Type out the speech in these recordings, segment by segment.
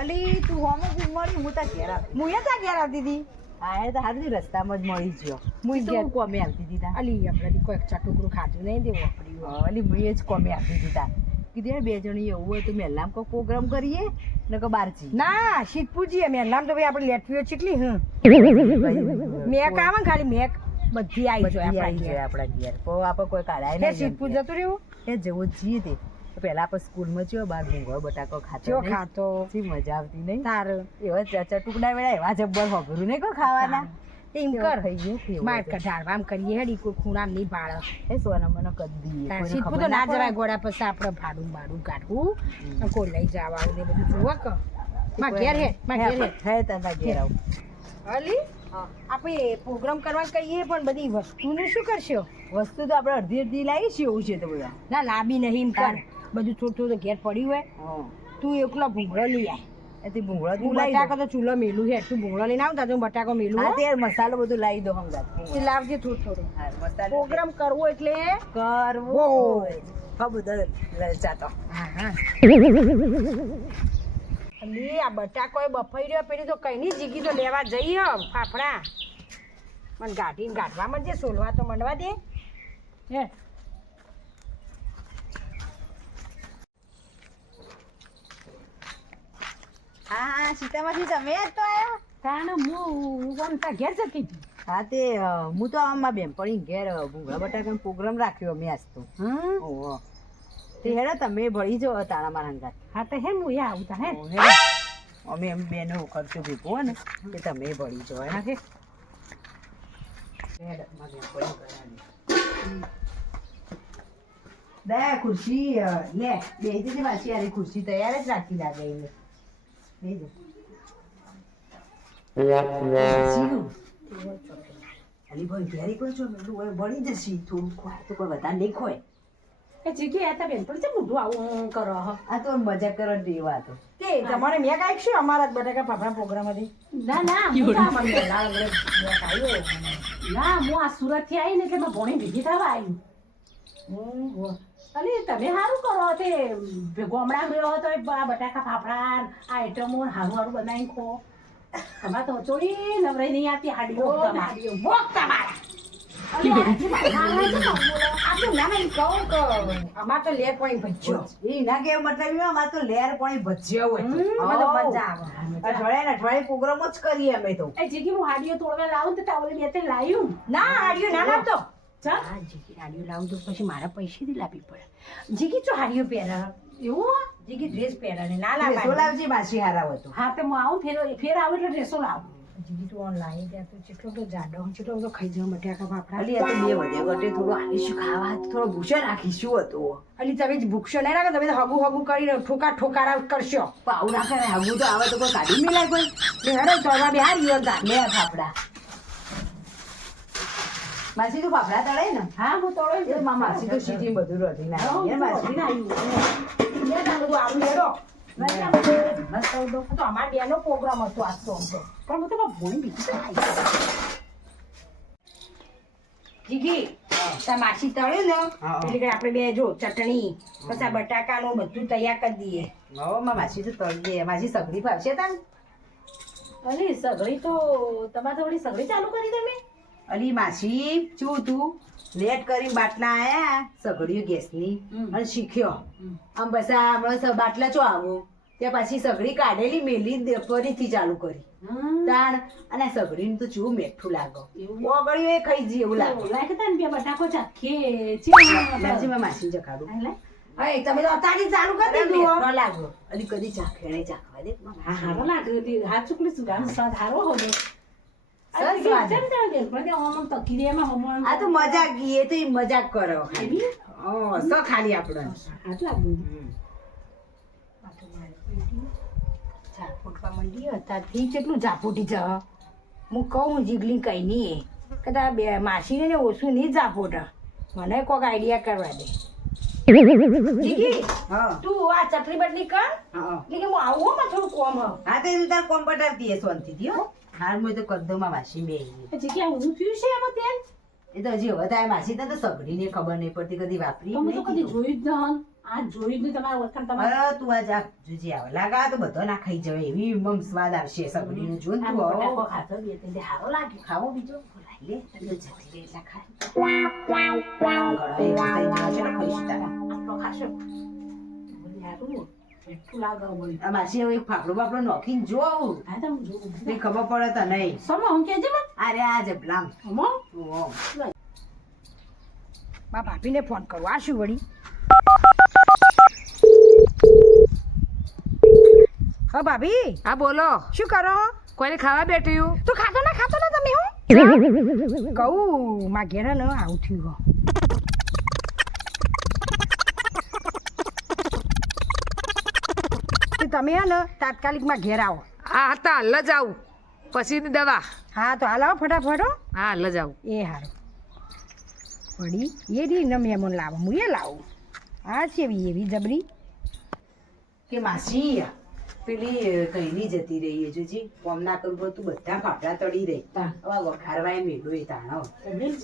અલી તું હોમે જ મળી હું તા ઘેર આવતી હું તા ઘેર આવતી હતી. આ તો હારી રસ્તામાં જ મળી ગયો હું ઘેર. તો કોમે આવતી હતી તા અલી હમણાંથી કોઈ ચટુકડું ખાધું નહીં દેવું પડ્યું. અલી હું જ કોમે આવતી હતી તા કીધું બે જણી એવું હોય તો મેલામ કોઈ પ્રોગ્રામ કરીએ ને કે બહાર જઈએ ના શીતપુજી અમે નામ તો ભાઈ આપણે લેટવીઓ ચીટલી મેક આવે ને ખાલી મેક બધી આવી જાય આપણા ઘેર તો આપણે કોઈ કાઢાય કે નહીં શીતપુર જતું રહ્યું એ જેવું જ છીએ તે તો પહેલા આપણે સ્કૂલમાં જયો બાર ભૂંગળો બટાકો ખાતો જો નહીં? ખાતો શી મજા આવતી નહીં તાર એવા ચટુકડા વેળા એવા જબ્બર હોભરું નહીં કોઈ ખાવાના એમ કેવા કર થઈ ગયું કેવું માર હતું. કઢાળ આમ કરીએ હેડી કોઈ ખૂણામ નહીં ભાળ એ સોના મને કદી શીતપુર તો ના જવાય ગોળા પછી આપણે ભાડું બાડું કાઢવું કોઈ લઈ જવા આવું ને બધું જોવા કે માં ઘેર હે માં ઘેર હે તારા ઘેર આવું અલી આપણે પ્રોગ્રામ કરવા કહીએ પણ બધી વસ્તુનું શું કરશો? વસ્તુ તો આપણે અડધી અડધી લાવીશું એવું છે તો બધા ના લાંબી નહીં એમ કર બધું થોડું થોડું ઘેર પડ્યું હોય તું એકલો ભૂંગળો લઈ આય. એથી ભૂંગળો હું તું લાવી બટાકો તો ચૂલો મેલું છે તું ભૂંગળો લઈને આવતા તો હું બટાકો મેલું હા હો. તે મસાલો બધું લાવી દો હમણાં એ લાવજે થોડું થોડું હા મસાલો પ્રોગ્રામ કરવો એટલે કરવો હા બધો લલચાતો હા હા અલી આ બટાકો એ બફાઈ રહ્યો પેલી તો કઈ ની જીગી તો લેવા જઈએ ફાફડા મને ગાંઠીને ગાંઠવા માંડજે સોલવા તો મંડવા દે હે હા સીતામાંથી તમે જ તો આવ્યા તાને હું આમ તા ઘેર જતી હતી. હા તે હું તો આમાં બેનપણી ઘેર ભૂંગળા બટાકાનો પ્રોગ્રામ રાખ્યો અમે આજ તો ઓહો તે હેડો તમે ભળી જાઓ તારા મારા અંગાત હા તો હે હું એ આવું તા હે અમે એમ બેનો ખર્ચો ભેગો હોય ને કે તમે ભળી જાઓ હા કે હેડો મારી બેનપણી કરાવી દયા ખુરશી લે બે જજે પાછી યાર ખુરશી તૈયાર જ રાખી લાગે એને બેજો અલી ભાઈ ઘેરી કોઈ છો મેલું બળી જશે થોડું ખોય તો કોઈ વધારે નહીં ખોય એ જીગી આ તા બેન પણ છે મોઢું આવું કરો હ આ તો મજા કરવા દેવા તો તે તમારે મેં કાંઈક શું અમારા જ બટાકા ફાફડા પ્રોગ્રામ હતી ના ના હું તા મને બોલાવ એટલે મેં ખાયો ના હું આ સુરત થી આવી ને એટલે મેં ભણી ભેગી થવા આવી અરે તમે સારું કરો તે ગોમડા ગયો હતો આ બટાકા ફાફડા આ આઈટમો સારું સારું બનાવી ખો તમારે તો ચોરી નવરાઈ નહીં આવતી હાડીઓ મોક તમારા અમાર તો લેર પાણી ભજ્યો એ ના કે મતલબ અમારે તો લેર પાણી ભજ્યા હોય અમાર તો મજા આવે અઠવાડિયે પ્રોગ્રામ જ કરીએ અમે તો એ જીગી હું હાડીઓ તોડવા લાવું તો તાવલે બે તે લાવ્યું ના હાડીઓ ના લાવતો હા જીગી હાડીઓ લાવું તો પછી મારા પૈસેથી લાવવી પડે જીગી તો હાડીઓ પહેરે એવું જીગી ડ્રેસ પહેરે ને ના ડ્રેસો લાવ લાવજે માસી હારા હોય તો હા તો હું આવું ફેર આવું એટલે ડ્રેસો લાવું જીગી તું ઓનલાઈન ત્યાં તો જેટલો તો જાડો જેટલો તો ખાઈ જવા બટાકા ફાફડા અલી આ તો બે વધે ગટે થોડું આવીશું ખાવા થોડો ભૂસો રાખીશું હતો અલી તમે જ ભૂખશો નહીં રાખો તમે તો હગું હગું કરીને ઠોકારા કરશો પાઉ ના કરે હગું તો આવે તો કોઈ કાઢી મેલાય કોઈ હેડો તોડવા બે હારી યોગા લે ફાફડા માસી તું ફાફડા તળે ને હા હું તોડો એ માસી તો સીધી બધું રોધી નાખી માસી તો અમાર બેનો પ્રોગ્રામ હતો આજ તો પણ હું તો ભોણી બીજી જીગી તા માસી તળે ને એટલે કે આપણે બે જો ચટણી પછી આ બટાકાનું બધું તૈયાર કરી દઈએ હો માસી તો તળી દે માસી સગડી ફાવશે તને અલી સગડી તો તમારે થોડી સગડી ચાલુ કરી તમે અલી માસી શું તું લેટ કરી બાટલા આયા સગડીઓ ગેસની અને શીખ્યો આમ બસ આ હમણાં બાટલા ચો આવું ત્યાં પાછી સગડી કાઢેલી મેલી ફરીથી ચાલુ કરી તાણ અને સગડીનું તો ચૂ મીઠું લાગો ઓગળ્યું એ ખાઈ જઈએ એવું લાગે લાગે તને બે બટાકો ચાખીએ લાગજી મેં માસી જખાડું હવે તમે તો અત્યારથી ચાલુ કરી દીધું ન લાગો અલી કદી ચાખે નહીં ચાખવા દે હા હારો લાગે હાથ ચૂકલી સુગામ સ્વાદ હારો હોવે આ તો મજાક ગઈ તો મજાક કરો ખાલી આપણે ઝાપોટવા મંડી અત્યારથી કેટલું ઝાપોટી છે હું કહું જીગલી કઈ નહીં કદા બે માસીને ને ઓછું નહીં ઝાપોટ મને કોઈક આઈડિયા કરવા દે જીગી તું આ ચટણી બટણી કર એટલે કે હું આવું માં થોડું કોમ હા તો એનું તાર કોમ્પ્યુટર દીએ શાંતિથી હો હાલ હું તો કદ્દોમાં માસી બે જીગી આ ઊંધું થયું છે એમાં તેલ એ તો હજી હવે તારે માસી તો સગડી ને ખબર નહીં પડતી કદી વાપરી તમે તો કદી જોયું જ ન આ જોઈ જ તમારે ઓળખાણ તમારે અરે તું આ જા જોજે આવે લાગા તો બધો ના ખાઈ જવાય એવી મમ સ્વાદ આવશે સગડીનું જો ને આ તું બટાકો આવો ખાતો બે તે હારો લાગ્યો ખાવો બીજો બોલાઈ લે એટલે જતી રે એટલા ખાય ગળા એવા થઈ ગયા છે ને ખાઈશું તારા આટલો ખાશો બોલી હારું એટલું લાગે બોલી આ માસી હવે એક ફાફડો બાફડો નોખીને જો આવું આ તો જોઉં ને ખબર પડે તો નહીં સમો હું કેજે માં અરે આ જબલામ અમો ઓહો મા ભાભીને ફોન કરું આ શું વળી હા ભાભી હા બોલો શું કરો કોઈને ખાવા બેઠ્યું તું ખાતો ના તમે હું કહું માં ઘેર ને આવું થયું હો. તો તમે હે ને તાત્કાલિક માં ઘેર આવો હા હતા હાલ જ આવું પછીની દવા હા તો હાલ આવો ફટાફટ હો. હા હાલ જ આવું એ હારું વળી એ રી ને મહેમાન લાવો હું એ લાવું આ છે એવી જબરી કે માસી પેલી કઈની જતી રહી જોજી કોમ ના કરું પણ તું બધા ફાફડા તળી રહી હવે વખારવાય મેળો એ તાણો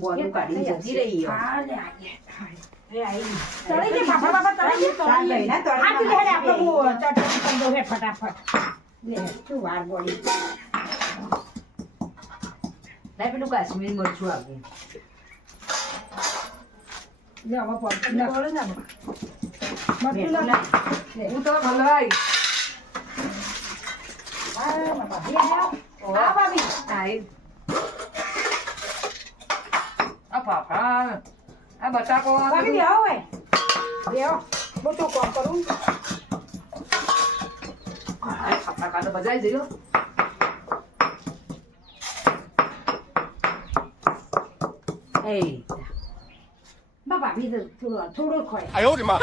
બોનું કાઢીને જતી રહી લાય પેલું કાશ્મીર મરચું આવ્યું હું તો ભલવાઈ આ ફાફડા આ બટાકો આ બધું. આ ફાફડા કાઢો બજાઈ જજો એ ભાભી થોડો ખોય 哎呦我的妈！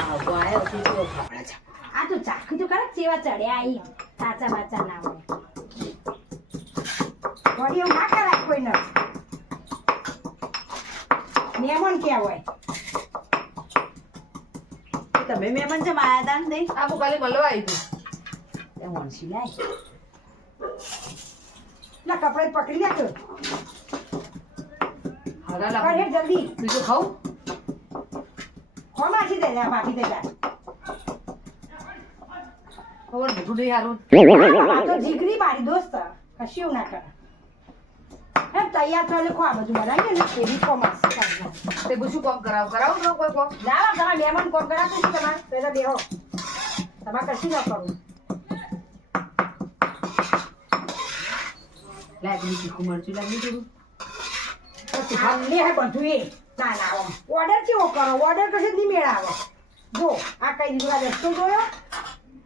આવો આવ્યો તું જો ફાફડા છે આ તો ચાખી તો કરે ચેવા ચડ્યા આઈ કાચા બાચા ના હોય વળી એવું ના કરાય કોઈ ન મહેમાન ક્યાં હોય તમે મહેમાન છે માયા દાન દઈ આ હું ખાલી મળવા આવી હતી ત્યાં વણસી લાય ના કપડે પકડી નાખો હારા કર લાગે હે જલ્દી બીજું ખાવું ખોમાથી દે જા ભાભી દે જા ખબર બધું નહીં હારું આ તો જીગરી મારી દોસ્ત કશું એવું ના કરે એમ તૈયાર થયેલું ખો આ બધું બનાવીએ ને એવી કોમર્સ તે બધું કામ કરાવું ન કોઈ કામ ના તમારા મહેમાન કોમ કરાતું શું તમારે પહેલા બેહો તમારે કશું ન કરવું લાય પેલું તીખું મરચું લાગી થોડું લે હે બધું એ ના ના ઓર્ડર કેવો કરો ઓર્ડર કશે નહીં મેળાવો જો આ કઈ દીધું આ રસ્તો જોયો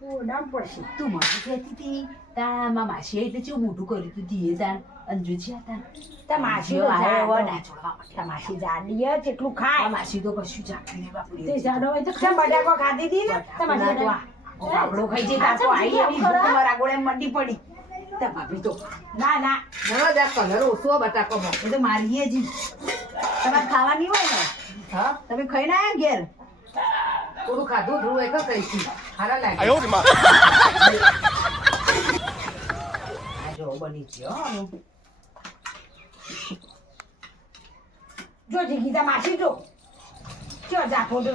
પોડામ પડશે તું મને કહેતી હતી તારા માસી એટલે કેવું મોટું કર્યું તું દીએ તાર અંજુ છે તાર તા માસી માસી જાડી જ એટલું આ ખાય માસી તો કશું જાતું નહીં બાપુ તે જાડો હોય તો કેમ બટાકો ખાધી હતી ને તમારી આપણો ખાઈ જાય તાર તો આઈ એવી ભૂખ મારા ગોળે મંડી પડી તા ભાભી તો ના ના મને જ આ કલર ઓછો બટાકોમાં એ તો મારીએ જ તમારે ખાવાની હોય ને હા તમે ખાઈને આયા ઘેર થોડું ખાધું થોડું એક કહીશું હારા 哎 લાગે 呦我的妈！ આ જો બની છે હો જો જીગીતા માસી જો ચો જાખો તો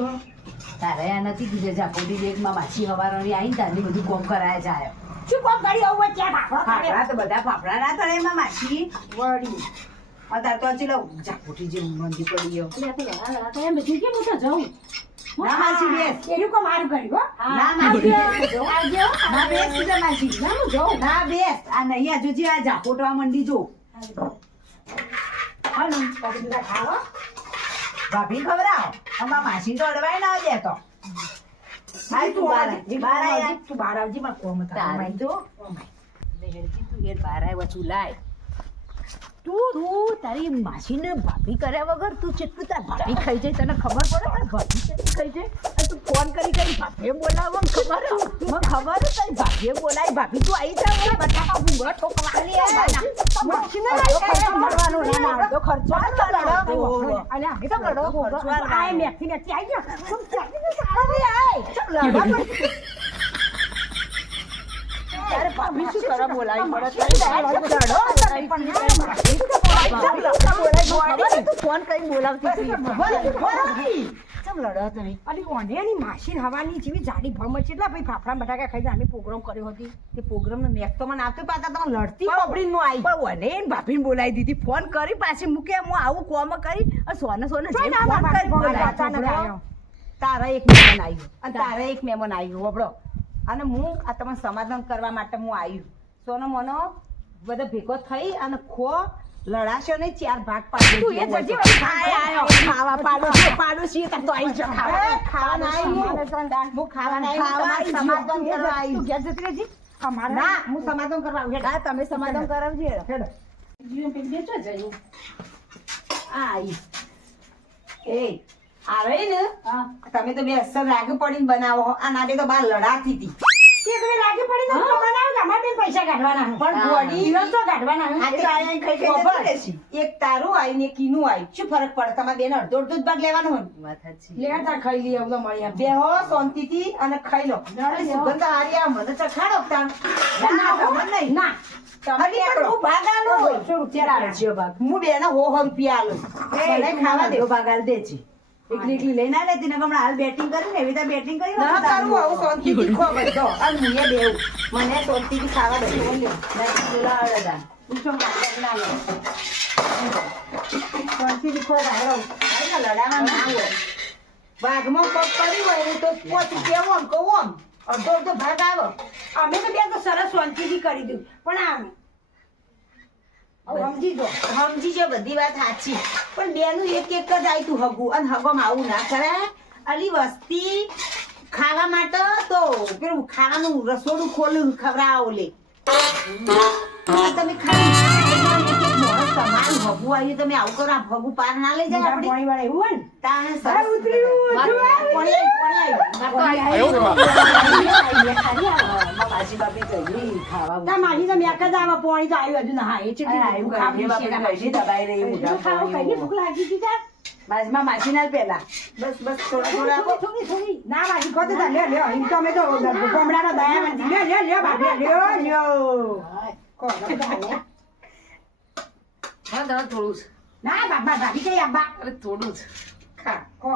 તારે આ નથી કીધે જાપોડી બેગમાં માછી હવારોની આવીને તારની બધું કોમ કરાય જાય શું કોમ કરી આવું હોય ત્યાં ભાખરો ફાફડા તો બધા ફાફડા ના તળે એમાં માછી વળી અત્યારે તો ચલો જાપોટી જેવું મંદી પડી ગયો એમ બધું કેમ હું તો જઉં ના માસી બેસ એનું કોમ સારું કર્યું હો ના માસી આવજો ના બેસ સીધા માસી ના હું જઉં ના બેસ આ નહીં આ જોજે આ જાપોટવા મંડી જો હાલો પછી બધા ખાવો ભાભી ખવડાવો અમાર માસી તો અડવાય ના દેતો હાય તું બાર આય તું બાર આવજી માં કોમ તારી તો તું યાર બાર આવ્યા તું લાય તું તારી માસીને ભાભી કર્યા વગર તું ચેટલું તાર ભાભી ખાઈ જાય તને ખબર પડે પણ ભાભી ચેટલી ખાઈ જાય અને તું ફોન કરી ભાભીએ બોલાવો મને ખબર તારી ભાભીએ બોલાય ભાભી તું આવી જા ઓલા બટાકા ભૂંગળા ઠોકવાની માસીને લઈ ખર્ચો કરવાનો ના ના અડધો ખર્ચો અલ્યા એ તો ગળો ખર્ચો આ મેથી નથી આવી ગયો તું ચાલી તારે ભાભી શું કરવા બોલાવી પડે તું ફોન કરીને બોલાવતી હતી લડો તમે અલી ઓનેની માસી હવાની જેવી જાડી ભમ કેટલા ભાઈ ફાફડા બટાકા ખાઈને અમે પ્રોગ્રામ કર્યો હતી તે પ્રોગ્રામ નો મેક તો મને આવતો પાતા તમે લડતી પણ- પબડી નું આવી પણ ઓને એને ભાભીને બોલાવી દીધી ફોન કરી પાછી મૂકે હું આવું કોમ કરી અને સોને સોને જઈને ફોન કરી બોલાવી. અચાનક આવ્યો. તારા એક મહેમાન આવ્યો અને તારા એક મહેમાન આવ્યો વબડો અને હું આ તમને સમાધાન કરવા માટે હું આવ્યું સોનો મોનો બધો ભેગો થઈ અને ખો લડાશો નહીં 4 ભાગ પાડી તું એ જજી વાળી ખાય આયો. ખાવા પાડોશી તો આવી જા. ખાવા ના આવ્યું. હું ખાવા ના આવ્યું. તમારે સમાધાન કરવા આવ્યું. તું ઘેર જતી રહેજી. અમારે ના હું સમાધાન કરવા આવ્યું. હા તમે સમાધાન કરાવજો હેડો જીવન પેલી બેચો જઈએ. આ આવી એ આવે ને હા. તમે તો બે અસર રાગ પડીને બનાવો અને આ તો બાર લડાતી હતી તે તમે લાગે પડી ને તો બનાવો કે અમારે બેન પૈસા કાઢવાના છે. પણ ગોળી ઈવન તો કાઢવાના છે. હા, તે આયા ખાઈ ખાઈ જતી રહેશે. એક તારું આવી ને એક ઈનું આવી શું ફરક પડે તમારે બેન અડધો અડધો જ ભાગ લેવાનો હોય લે તાર ખાઈ લઈએ અવલો મળી આપ. બેહો શાંતિથી અને ખાઈ લો ના, સુગંધ હારી આ મને ચખાડો તાણ. ના તમને નહીં ના. તમે નીકળો. હું ભાગ આલો શું રૂપિયા લાવજો ભાગ. હું બેને 100 રૂપિયા આલું મને ખાવા દે ભાગ આલ દે છે એકલી એકલી લઈને આલે તેને હમણાં હાલ બેટિંગ કરી ને એવી રીતે બેટિંગ કરી ના કરું આવું શાંતિથી ખો બધો અને મુએ બેવું મને શાંતિથી ખાવા દે શાંતિથી ખો ખાવા લડામાં ના હોય ભાગમાં પગ પડી હોય ને તો પોતી કેવું આમ કહું આમ અડધો અડધો ભાગ આવો અમે તો બે તો સરસ શાંતિથી કરી દીધું પણ આમ સમજી જો સમજી જો બધી વાત સાચી પણ બેનું એક એક જ આવ્યું હગું અને હગવામાં આવું ના કરાય અલી વસ્તી ખાવા માટે તો પેલું ખાવાનું રસોડું ખોલું ખવડાવો લે તમે ખાલી એક એક માણસ તમારું હગું આવ્યું તમે આવું કરો આ હગું પાર ના લઈ જાય આપણી પાણી વાળા એવું હોય ને તાણે હા, સરસ ઉતર્યું, પાણી માસી બાપી કહી ખાવા તા મારી તો મેક જ આવે પાણી તો આવ્યું હજુ ના હા એ છે આવ્યું દબાઈ રહી ખાવું કઈ ભૂખ લાગી હતી તા બાજમાં માસી ના પેલા બસ બસ થોડા થોડા આપો. થોડી ના મારી ખોતે તા લ્યો લ્યો એમ તો અમે તો ગોમડાના દયામાં લ્યો લ્યો લ્યો બાપે લ્યો લ્યો કોણ બાપા હા દાદા થોડું જ ના બાપા ભાભી કઈ આબા અરે થોડું જ ખા કો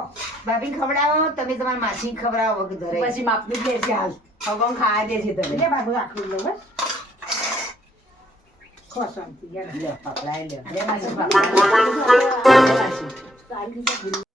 ભાભી ખવડાવો તમે તમારી માસી ખવડાવો કે ઘરે પછી માપનું જ દેશે હાલ હગમ ખાવા દેજે તને એટલે બાબુ રાખી લો બસ ખો શાંતિ યાર લે પકડાય લે માસી સારી રીતે